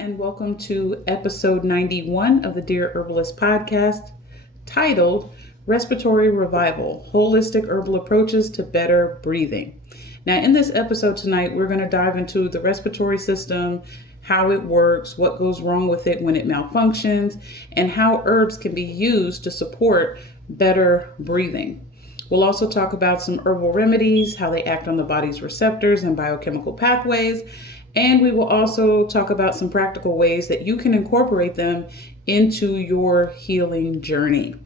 and welcome to episode 91 of the Dear Herbalist podcast, titled Respiratory Revival, Holistic Herbal Approaches to Better Breathing. Now, in this episode tonight, we're going to dive into the respiratory system, how it works, what goes wrong with it when it malfunctions, and how herbs can be used to support better breathing. We'll also talk about some herbal remedies, how they act on the body's receptors and biochemical pathways, and we will also talk about some practical ways that you can incorporate them into your healing journey.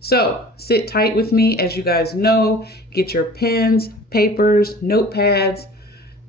So sit tight with me. As you guys know, get your pens, papers, notepads,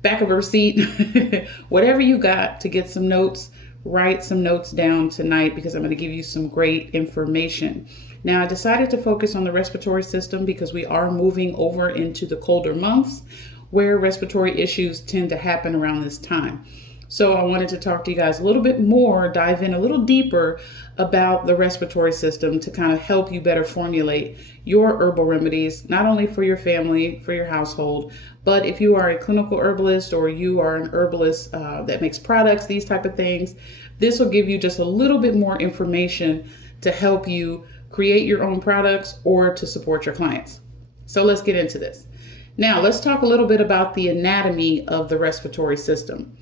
back of a receipt, whatever you got to get some notes. Write some notes down tonight because I'm going to give you some great information. Now, I decided to focus on the respiratory system because we are moving over into the colder months where respiratory issues tend to happen around this time. So I wanted to talk to you guys a little bit more, dive in a little deeper about the respiratory system to kind of help you better formulate your herbal remedies, not only for your family, for your household, but if you are a clinical herbalist or you are an herbalist that makes products, these type of things, this will give you just a little bit more information to help you create your own products or to support your clients. So let's get into this. Now, let's talk a little bit about the anatomy of the respiratory system.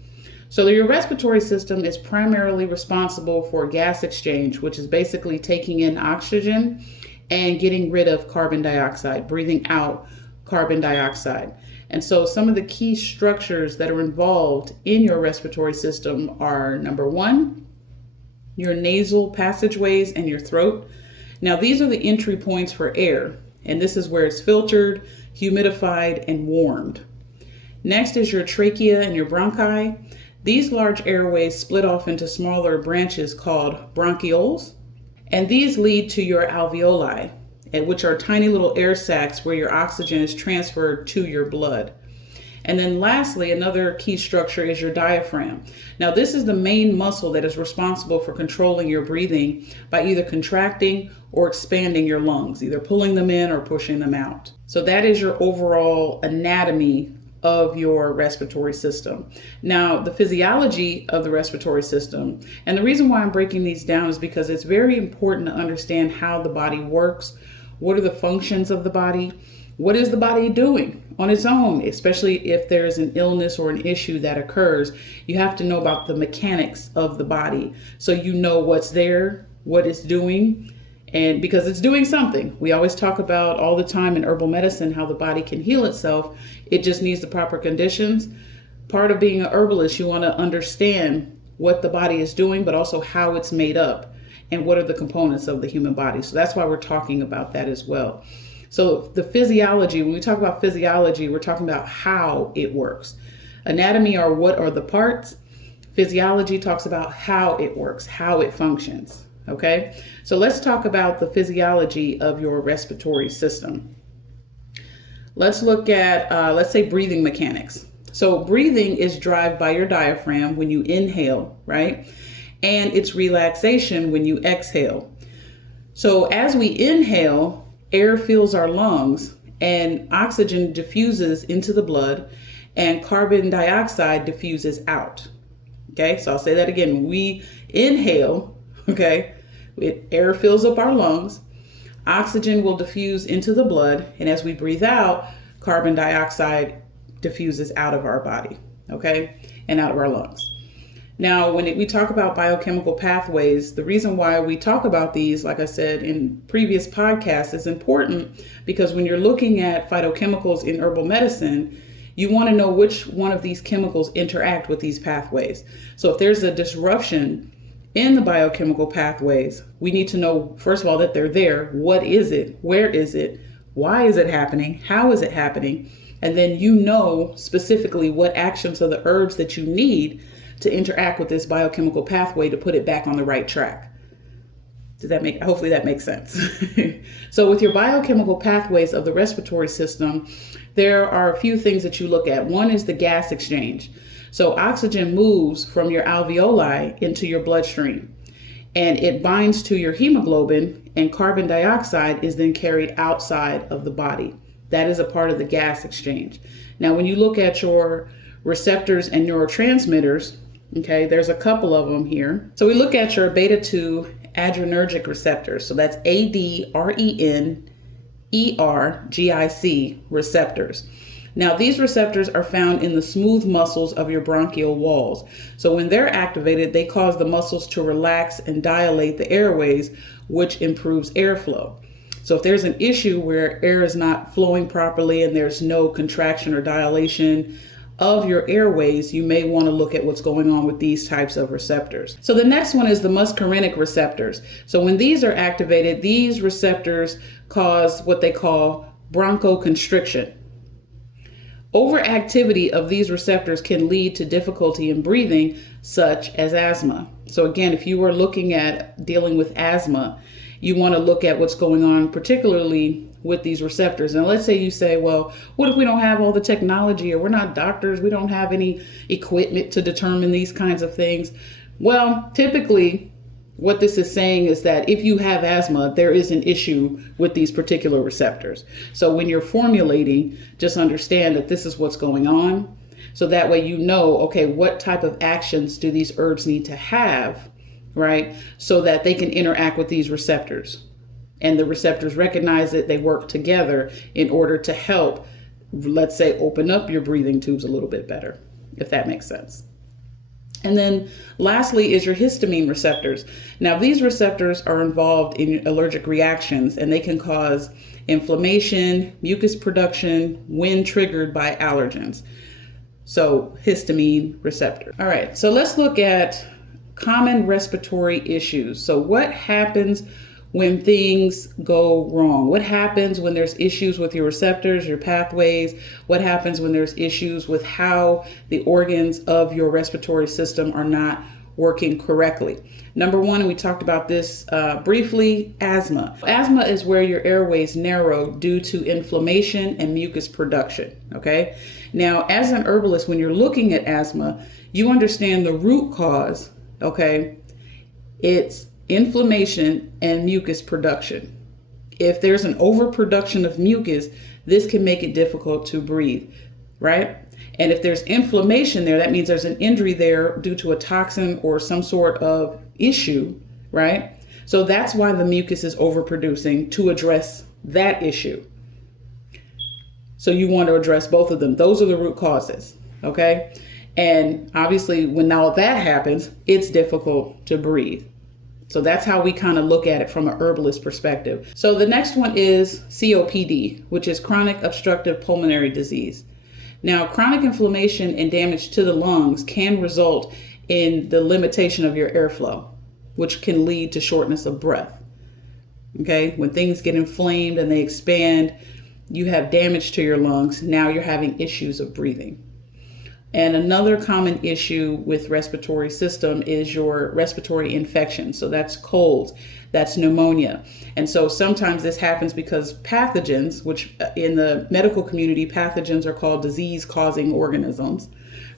So your respiratory system is primarily responsible for gas exchange, which is basically taking in oxygen and getting rid of carbon dioxide, breathing out carbon dioxide. And so some of the key structures that are involved in your respiratory system are, number one, your nasal passageways and your throat. Now, these are the entry points for air, and this is where it's filtered, humidified, and warmed. Next is your trachea and your bronchi. These large airways split off into smaller branches called bronchioles, and these lead to your alveoli, which are tiny little air sacs where your oxygen is transferred to your blood. And then lastly, another key structure is your diaphragm. Now, this is the main muscle that is responsible for controlling your breathing by either contracting or expanding your lungs, either pulling them in or pushing them out. So that is your overall anatomy of your respiratory system. Now, the physiology of the respiratory system, and the reason why I'm breaking these down is because it's very important to understand how the body works. What are the functions of the body? What is the body doing on its own, especially if there's an illness or an issue that occurs? You have to know about the mechanics of the body so you know what's there, what it's doing, and because it's doing something. We always talk about all the time in herbal medicine how the body can heal itself. It just needs the proper conditions. Part of being a herbalist, you want to understand what the body is doing, but also how it's made up and what are the components of the human body. So that's why we're talking about that as well. So the physiology, when we talk about physiology, we're talking about how it works. Anatomy are what are the parts. Physiology talks about how it works, how it functions. Okay, so let's talk about the physiology of your respiratory system. Let's look at, let's say, breathing mechanics. So breathing is driven by your diaphragm when you inhale, right? And it's relaxation when you exhale. So as we inhale, air fills our lungs and oxygen diffuses into the blood and carbon dioxide diffuses out. Okay, so I'll say that again. When we inhale, okay, air fills up our lungs, oxygen will diffuse into the blood, and as we breathe out, carbon dioxide diffuses out of our body, okay, and out of our lungs. Now, when we talk about biochemical pathways, the reason why we talk about these, like I said in previous podcasts, is important because when you're looking at phytochemicals in herbal medicine, you want to know which one of these chemicals interact with these pathways. So if there's a disruption in the biochemical pathways, we need to know, first of all, that they're there. What is it? Where is it? Why is it happening? How is it happening? And then you know specifically what actions of the herbs that you need to interact with this biochemical pathway to put it back on the right track. Hopefully that makes sense. So with your biochemical pathways of the respiratory system, there are a few things that you look at. One is the gas exchange. So oxygen moves from your alveoli into your bloodstream and it binds to your hemoglobin, and carbon dioxide is then carried outside of the body. That is a part of the gas exchange. Now, when you look at your receptors and neurotransmitters, Okay, there's a couple of them here. So we look at your beta 2 adrenergic receptors. So that's ADRENERGIC receptors. Now, these receptors are found in the smooth muscles of your bronchial walls. So when they're activated, they cause the muscles to relax and dilate the airways, which improves airflow. So if there's an issue where air is not flowing properly and there's no contraction or dilation of your airways, you may want to look at what's going on with these types of receptors. So the next one is the muscarinic receptors. So when these are activated, these receptors cause what they call bronchoconstriction. Overactivity of these receptors can lead to difficulty in breathing, such as asthma. So again, if you are looking at dealing with asthma, you want to look at what's going on, particularly with these receptors. And let's say you say, well, what if we don't have all the technology, or we're not doctors, we don't have any equipment to determine these kinds of things? Well, typically what this is saying is that if you have asthma, there is an issue with these particular receptors. So when you're formulating, just understand that this is what's going on. So that way you know, okay, what type of actions do these herbs need to have, right? So that they can interact with these receptors. And the receptors recognize it, they work together in order to help, let's say, open up your breathing tubes a little bit better, if that makes sense. And then lastly is your histamine receptors. Now, these receptors are involved in allergic reactions, and they can cause inflammation, mucus production when triggered by allergens. So histamine receptor. All right, so let's look at common respiratory issues. So what happens when things go wrong? What happens when there's issues with your receptors, your pathways? What happens when there's issues with how the organs of your respiratory system are not working correctly? Number one, and we talked about this briefly, asthma. Asthma is where your airways narrow due to inflammation and mucus production, okay? Now, as an herbalist, when you're looking at asthma, you understand the root cause, okay? It's inflammation and mucus production. If there's an overproduction of mucus, this can make it difficult to breathe, right? And if there's inflammation there, that means there's an injury there due to a toxin or some sort of issue, right? So that's why the mucus is overproducing, to address that issue. So you want to address both of them. Those are the root causes, okay? And obviously when all that happens, it's difficult to breathe. So that's how we kind of look at it from an herbalist perspective. So the next one is COPD, which is chronic obstructive pulmonary disease. Now, chronic inflammation and damage to the lungs can result in the limitation of your airflow, which can lead to shortness of breath. Okay, when things get inflamed and they expand, you have damage to your lungs. Now you're having issues of breathing. And another common issue with respiratory system is your respiratory infection. So that's colds, that's pneumonia. And so sometimes this happens because pathogens, which in the medical community, pathogens are called disease-causing organisms,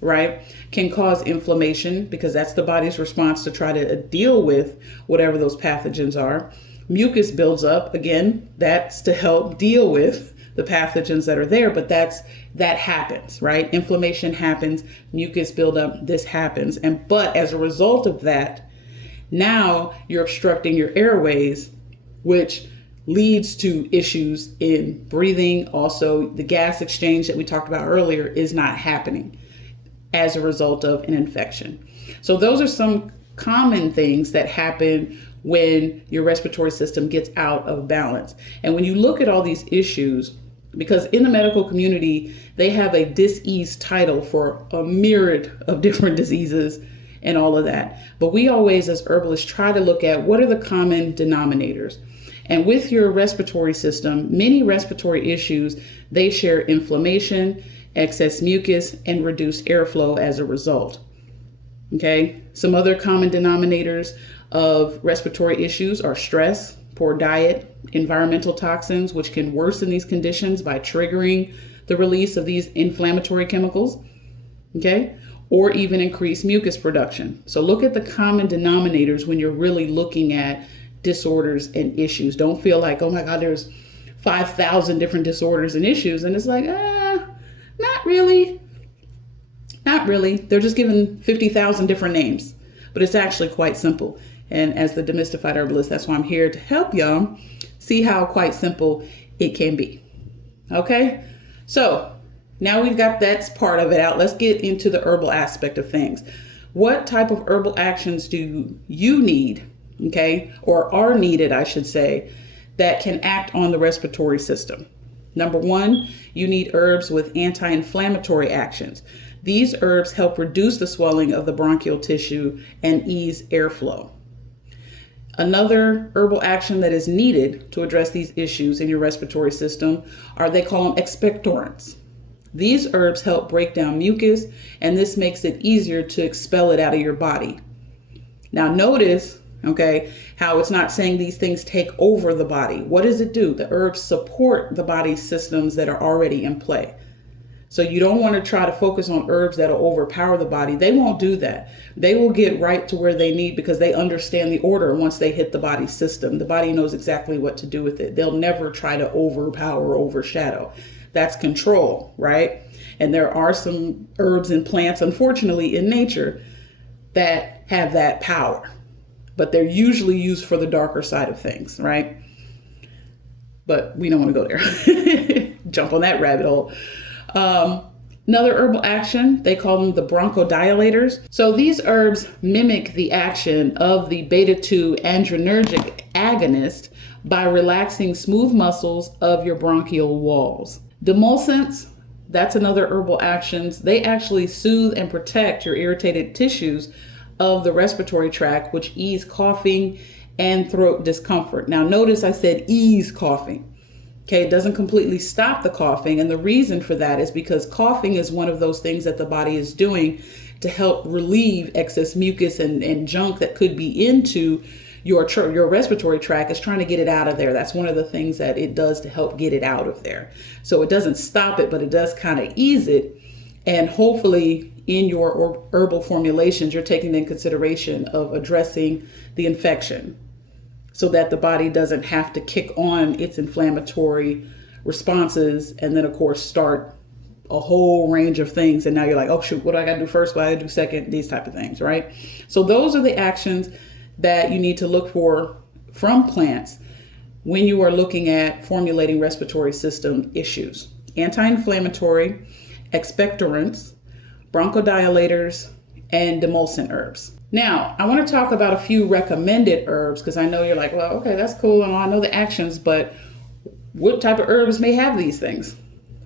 right, can cause inflammation because that's the body's response to try to deal with whatever those pathogens are. Mucus builds up. Again, that's to help deal with the pathogens that are there, but that happens, right? Inflammation happens, mucus buildup, this happens. But as a result of that, now you're obstructing your airways, which leads to issues in breathing. Also, the gas exchange that we talked about earlier is not happening as a result of an infection. So those are some common things that happen when your respiratory system gets out of balance. And when you look at all these issues, because in the medical community, they have a dis-ease title for a myriad of different diseases and all of that. But we always, as herbalists, try to look at what are the common denominators. And with your respiratory system, many respiratory issues, they share inflammation, excess mucus, and reduced airflow as a result. Okay, some other common denominators of respiratory issues are stress, poor diet, environmental toxins, which can worsen these conditions by triggering the release of these inflammatory chemicals, okay, or even increase mucus production. So look at the common denominators when you're really looking at disorders and issues. Don't feel like, oh my God, there's 5,000 different disorders and issues. And it's like, not really. Not really. They're just given 50,000 different names, but it's actually quite simple. And as the demystified herbalist, that's why I'm here to help y'all see how quite simple it can be. Okay, so now we've got that part of it out. Let's get into the herbal aspect of things. What type of herbal actions do you need, okay, or are needed, I should say, that can act on the respiratory system? Number one, you need herbs with anti-inflammatory actions. These herbs help reduce the swelling of the bronchial tissue and ease airflow. Another herbal action that is needed to address these issues in your respiratory system are, they call them expectorants. These herbs help break down mucus, and this makes it easier to expel it out of your body. Now notice, okay, how it's not saying these things take over the body. What does it do? The herbs support the body's systems that are already in play. So you don't want to try to focus on herbs that'll overpower the body. They won't do that. They will get right to where they need, because they understand the order once they hit the body system. The body knows exactly what to do with it. They'll never try to overpower or overshadow. That's control, right? And there are some herbs and plants, unfortunately, in nature that have that power, but they're usually used for the darker side of things, right? But we don't want to go there. Jump on that rabbit hole. Another herbal action, they call them the bronchodilators. So these herbs mimic the action of the beta-2 adrenergic agonist by relaxing smooth muscles of your bronchial walls. Demulcents, that's another herbal actions. They actually soothe and protect your irritated tissues of the respiratory tract, which ease coughing and throat discomfort. Now notice I said ease coughing. Okay, it doesn't completely stop the coughing, and the reason for that is because coughing is one of those things that the body is doing to help relieve excess mucus and junk that could be into your respiratory tract. Is trying to get it out of there. That's one of the things that it does to help get it out of there. So it doesn't stop it, but it does kind of ease it, and hopefully in your herbal formulations, you're taking into consideration of addressing the infection, so that the body doesn't have to kick on its inflammatory responses and then, of course, start a whole range of things. And now you're like, oh, shoot, what do I got to do first? What do I got to do second? These type of things, right? So those are the actions that you need to look for from plants when you are looking at formulating respiratory system issues. Anti-inflammatory, expectorants, bronchodilators, and demulcent herbs. Now, I want to talk about a few recommended herbs, because I know you're like, well, okay, that's cool, and I know the actions, but what type of herbs may have these things?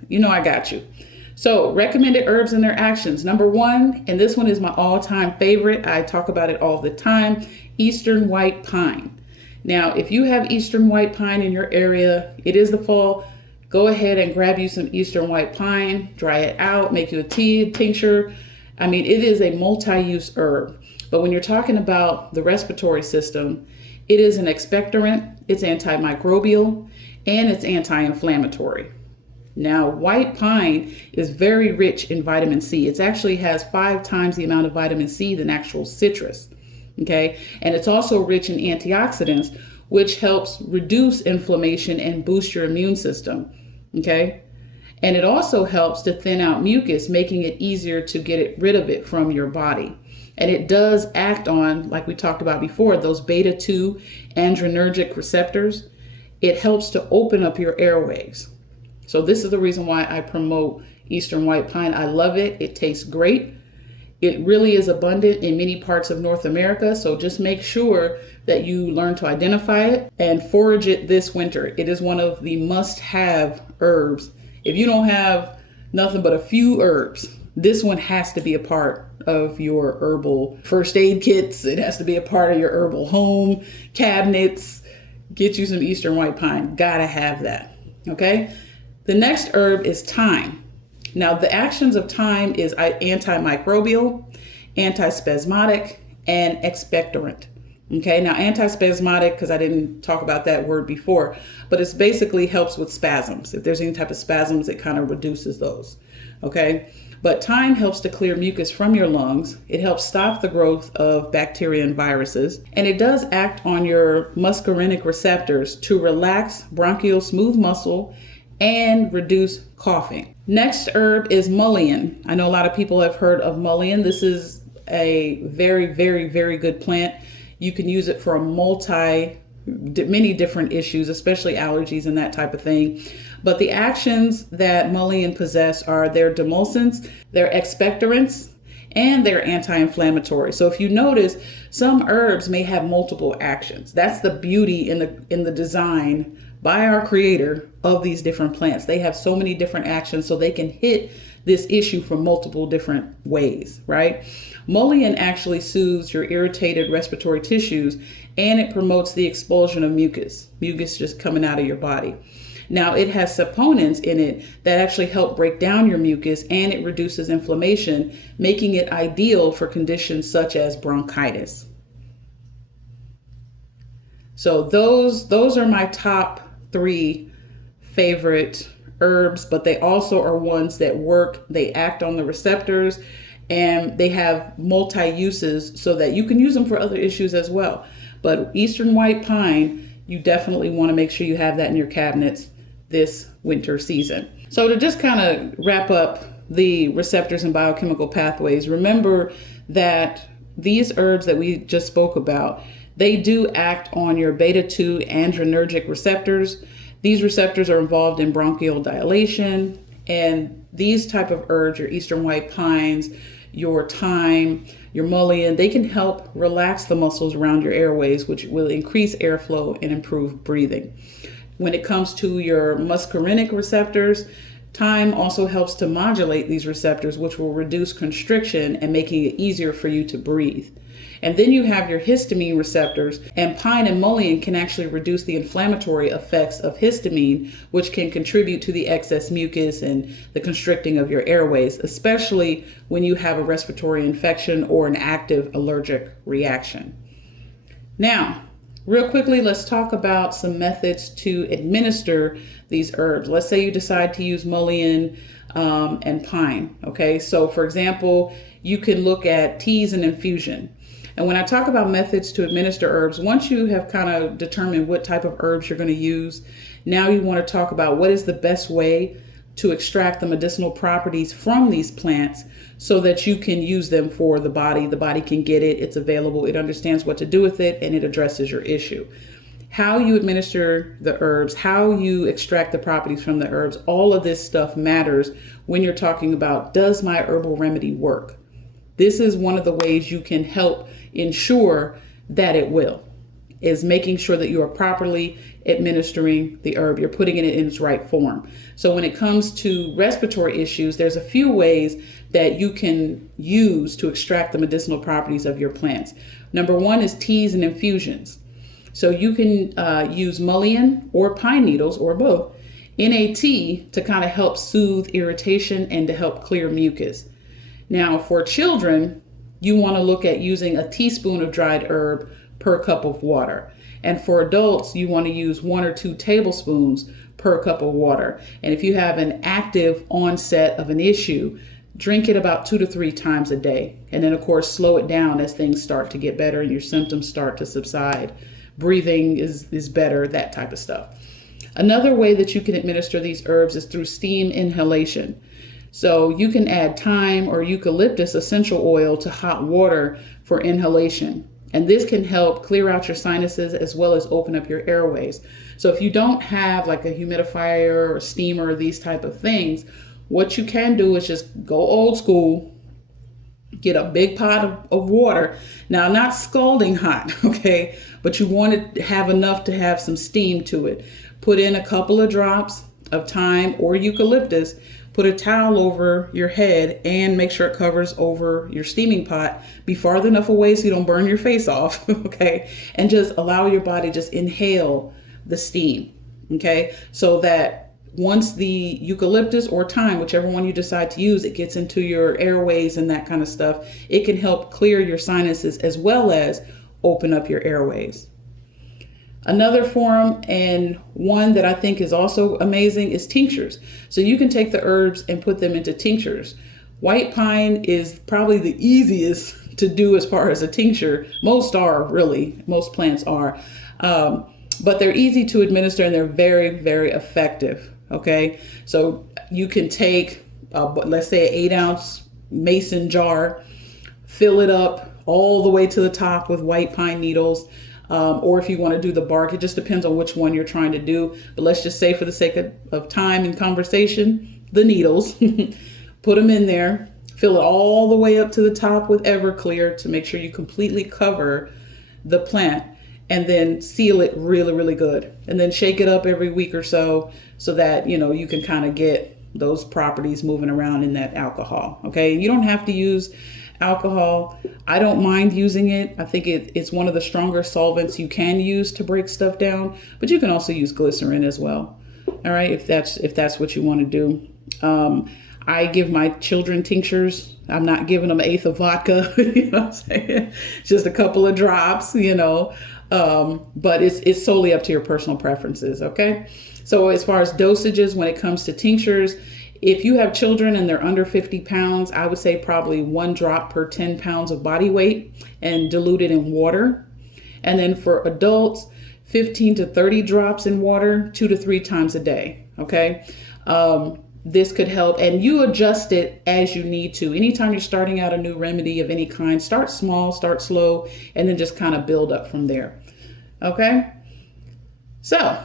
You know, I got you. So recommended herbs and their actions. Number one, and this one is my all-time favorite, I talk about it all the time, Eastern white pine. Now, if you have Eastern white pine in your area, it is the fall, go ahead and grab you some Eastern white pine, dry it out, make you a tea, tincture. I mean, it is a multi-use herb. But when you're talking about the respiratory system, it is an expectorant, it's antimicrobial, and it's anti-inflammatory. Now, white pine is very rich in vitamin C. It actually has 5 times the amount of vitamin C than actual citrus, okay? And it's also rich in antioxidants, which helps reduce inflammation and boost your immune system, okay? And it also helps to thin out mucus, making it easier to get rid of it from your body. And it does act on, like we talked about before, those beta-2 adrenergic receptors. It helps to open up your airways. So this is the reason why I promote Eastern white pine. I love it. It tastes great. It really is abundant in many parts of North America. So just make sure that you learn to identify it and forage it this winter. It is one of the must-have herbs. If you don't have nothing but a few herbs, this one has to be a part of your herbal first aid kits. It has to be a part of your herbal home cabinets. Get you some Eastern white pine. Gotta have that. Okay. The next herb is thyme. Now, the actions of thyme is antimicrobial, antispasmodic, and expectorant. Okay. Now, antispasmodic, because I didn't talk about that word before, but it's basically helps with spasms. If there's any type of spasms, it kind of reduces those. Okay. But thyme helps to clear mucus from your lungs. It helps stop the growth of bacteria and viruses. And it does act on your muscarinic receptors to relax bronchial smooth muscle and reduce coughing. Next herb is mullein. I know a lot of people have heard of mullein. This is a very, very, very good plant. You can use it for many different issues, especially allergies and that type of thing. But the actions that mullein possess are their demulcents, their expectorants, and they're anti-inflammatory. So if you notice, some herbs may have multiple actions. That's the beauty in the design by our creator of these different plants. They have so many different actions, so they can hit this issue from multiple different ways, right? Mullein actually soothes your irritated respiratory tissues, and it promotes the expulsion of mucus just coming out of your body. Now, it has saponins in it that actually help break down your mucus, and it reduces inflammation, making it ideal for conditions such as bronchitis. So those are my top 3 favorite herbs, but they also are ones that work. They act on the receptors, and they have multi-uses so that you can use them for other issues as well. But Eastern white pine, you definitely want to make sure you have that in your cabinets this winter season. So to just kind of wrap up the receptors and biochemical pathways, remember that these herbs that we just spoke about, they do act on your beta-2 adrenergic receptors. These receptors are involved in bronchial dilation, and these type of herbs, your Eastern white pines, your thyme, your mullein, they can help relax the muscles around your airways, which will increase airflow and improve breathing. When it comes to your muscarinic receptors, thyme also helps to modulate these receptors, which will reduce constriction and making it easier for you to breathe. And then you have your histamine receptors, and pine and mullein can actually reduce the inflammatory effects of histamine, which can contribute to the excess mucus and the constricting of your airways, especially when you have a respiratory infection or an active allergic reaction. Now, real quickly, let's talk about some methods to administer these herbs. Let's say you decide to use mullein and pine. Okay, so for example, you can look at teas and infusion. And when I talk about methods to administer herbs, once you have kind of determined what type of herbs you're going to use, now you want to talk about what is the best way to extract the medicinal properties from these plants so that you can use them for the body. The body can get it, it's available, it understands what to do with it, and it addresses your issue. How you administer the herbs, how you extract the properties from the herbs, all of this stuff matters when you're talking about, does my herbal remedy work? This is one of the ways you can help ensure that it will, is making sure that you are properly administering the herb. You're putting it in its right form. So when it comes to respiratory issues, there's a few ways that you can use to extract the medicinal properties of your plants. Number 1 is teas and infusions. So you can use mullein or pine needles or both in a tea to kind of help soothe irritation and to help clear mucus. Now, for children, you want to look at using a teaspoon of dried herb per cup of water. And for adults, you want to use 1 or 2 tablespoons per cup of water. And if you have an active onset of an issue, drink it about 2 to 3 times a day. And then, of course, slow it down as things start to get better and your symptoms start to subside. Breathing is better, that type of stuff. Another way that you can administer these herbs is through steam inhalation. So you can add thyme or eucalyptus essential oil to hot water for inhalation. And this can help clear out your sinuses as well as open up your airways. So if you don't have like a humidifier or steamer or these type of things, what you can do is just go old school, get a big pot of water. Now, not scalding hot, okay? But you want to have enough to have some steam to it. Put in a couple of drops of thyme or eucalyptus. Put a towel over your head and make sure it covers over your steaming pot. Be far enough away so you don't burn your face off, okay? And just allow your body just inhale the steam, okay? So that once the eucalyptus or thyme, whichever one you decide to use, it gets into your airways and that kind of stuff, it can help clear your sinuses as well as open up your airways. Another form, and one that I think is also amazing, is tinctures. So you can take the herbs and put them into tinctures. White pine is probably the easiest to do as far as a tincture. Most are, really. Most plants are. But they're easy to administer and they're very, very effective. Okay, so you can take, let's say, an 8-ounce mason jar, fill it up all the way to the top with white pine needles. Or if you want to do the bark, it just depends on which one you're trying to do. But let's just say, for the sake of time and conversation, the needles, put them in there, fill it all the way up to the top with Everclear to make sure you completely cover the plant, and then seal it really, really good. And then shake it up every week or so that, you can kind of get those properties moving around in that alcohol. Okay. You don't have to use alcohol. I don't mind using it. I think it's one of the stronger solvents you can use to break stuff down, but you can also use glycerin as well. All right. If that's what you want to do. I give my children tinctures. I'm not giving them 1/8 of vodka, you know what I'm saying? Just a couple of drops, but it's solely up to your personal preferences. Okay. So as far as dosages, when it comes to tinctures, if you have children and they're under 50 pounds, I would say probably 1 drop per 10 pounds of body weight and dilute it in water. And then for adults, 15 to 30 drops in water 2 to 3 times a day. Okay. This could help, and you adjust it as you need to. Anytime you're starting out a new remedy of any kind, start small, start slow, and then just kind of build up from there. Okay. So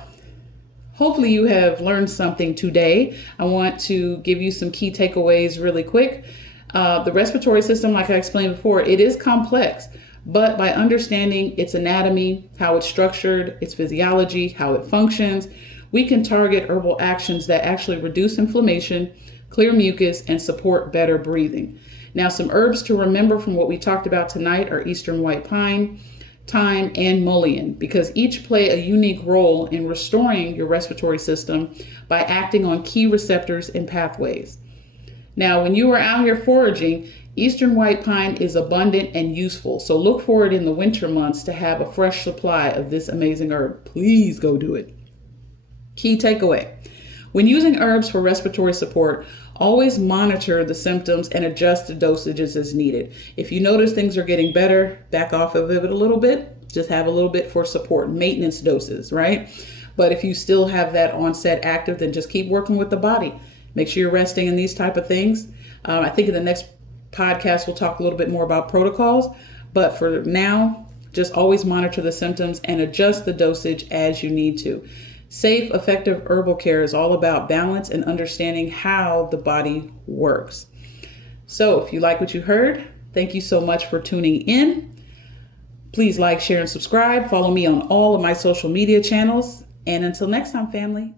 hopefully you have learned something today. I want to give you some key takeaways really quick. The respiratory system, like I explained before, it is complex, but by understanding its anatomy, how it's structured, its physiology, how it functions, we can target herbal actions that actually reduce inflammation, clear mucus, and support better breathing. Now, some herbs to remember from what we talked about tonight are eastern white pine, thyme, and mullein, because each play a unique role in restoring your respiratory system by acting on key receptors and pathways. Now, when you are out here foraging, eastern white pine is abundant and useful, so look for it in the winter months to have a fresh supply of this amazing herb. Please go do it. Key takeaway: when using herbs for respiratory support, always monitor the symptoms and adjust the dosages as needed. If you notice things are getting better, back off of it a little bit. Just have a little bit for support, maintenance doses, right? But if you still have that onset active, then just keep working with the body. Make sure you're resting in these type of things. I think in the next podcast, we'll talk a little bit more about protocols. But for now, just always monitor the symptoms and adjust the dosage as you need to. Safe, effective herbal care is all about balance and understanding how the body works. So if you like what you heard, thank you so much for tuning in. Please like, share, and subscribe. Follow me on all of my social media channels. And until next time, family.